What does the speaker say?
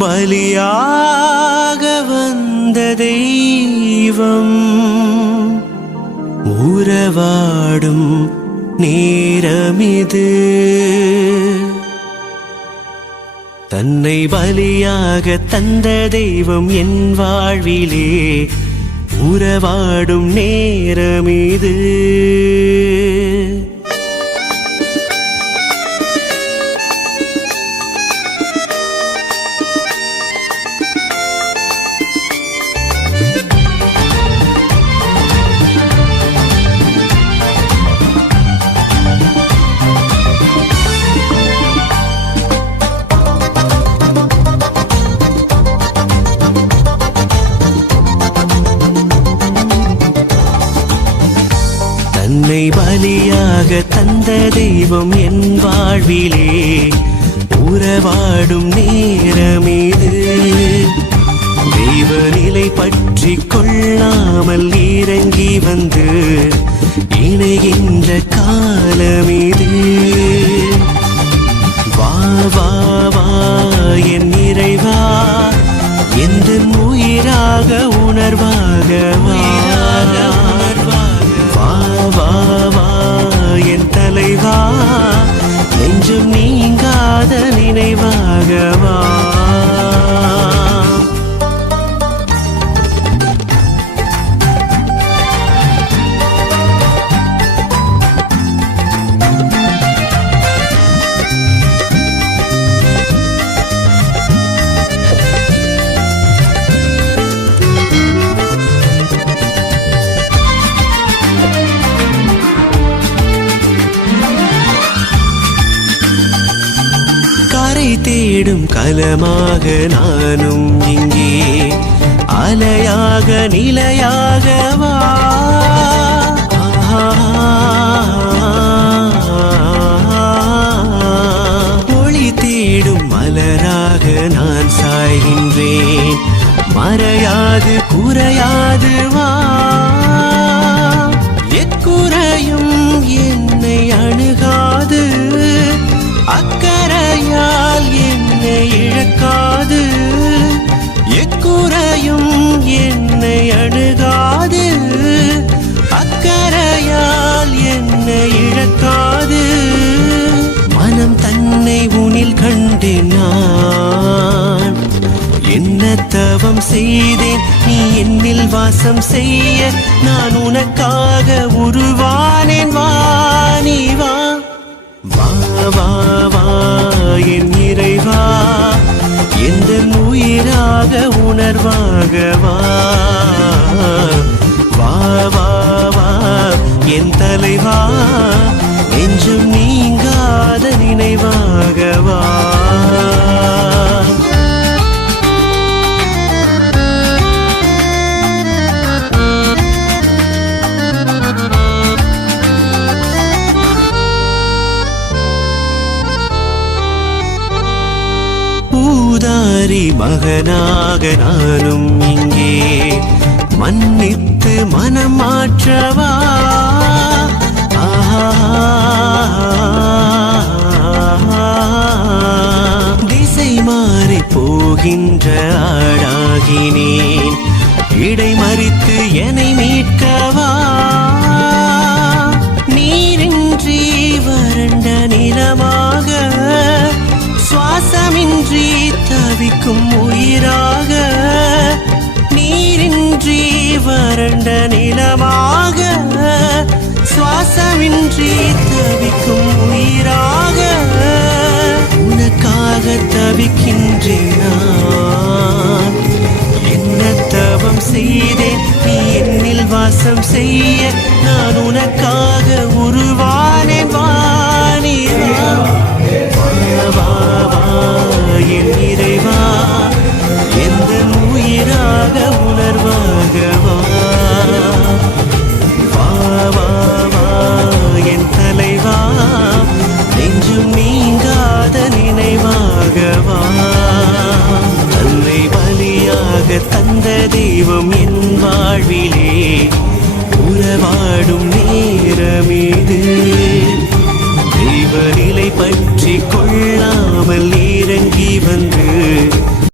பலியாக வந்த தெய்வம் உறவாடும் நேரமிது. தன்னை பலியாக தந்த தெய்வம் என் வாழ்விலே உறவாடும் நேரமிது. தன்னை பலியாக தந்த தெய்வம் என் வாழ்விலே உறவாடும் நேரமிது. தெய்வ நிலை பற்றி கொள்ளாமல் இறங்கி வந்து இணைகின்ற காலமிது. வா வா வா என் இறைவா, எந்த உயிராக உணர்வாக வா வா வா என் தலைவா, நெஞ்சம் நீங்காத நினைவாக வா. தேடும் கலமாக நானும் இங்கே அலையாக நிலையாக வா. ஒளி தேடும் மலராக நான் சாய்கின்றேன், மறையாது குறையாது வா. எக்குறையும் என்னை அணுகாது, அக்கறையால் என்னை இழக்காது. எக்குறையும் என்னை அணுகாது, அக்கறையால் என்னை இழக்காது. மனம் தன்னை உனில் கண்டேன் நான், என்ன தவம் செய்தேன் நீ என்னில் வாசம் செய்ய. நான் உனக்காக உருவானேன், வா நீ வா. வா வா வா என் இறைவா, எந்த உயிராக உணர்வாக வா. வா வா வா என் தலைவா, நெஞ்சம் நீங்காத நினைவாக வா. பூதாரி மகனாக நானும் இங்கே மன்னித்து மனம் மாற்றவா. திசை மாறி போகின்ற ஆடாகினேன், இடை மறித்து என்னை மீட்கவா. நீரின்றி வறண்ட நிலமாக, சுவாசமின்றி தவிக்கும் உயிராக. நீரின்றி வறண்ட நிலமாக, சுவாசமின்றி தவிக்கும் உயிராக. உனக்காக தவிக்கின்றேன் நான், என்ன தவம் செய்தேன் நீ என்னில் வாசம் செய்ய. நான் உனக்காக உருவானேன், வா நீ வா வா என் இறைவா, எந்த உயிராக உணர்வாக வா. வா வா வா என் தலைவா, நெஞ்சும் நீங்காத நினைவாக வா. தன்னை பலியாக தந்த தெய்வம் என் வாழ்விலே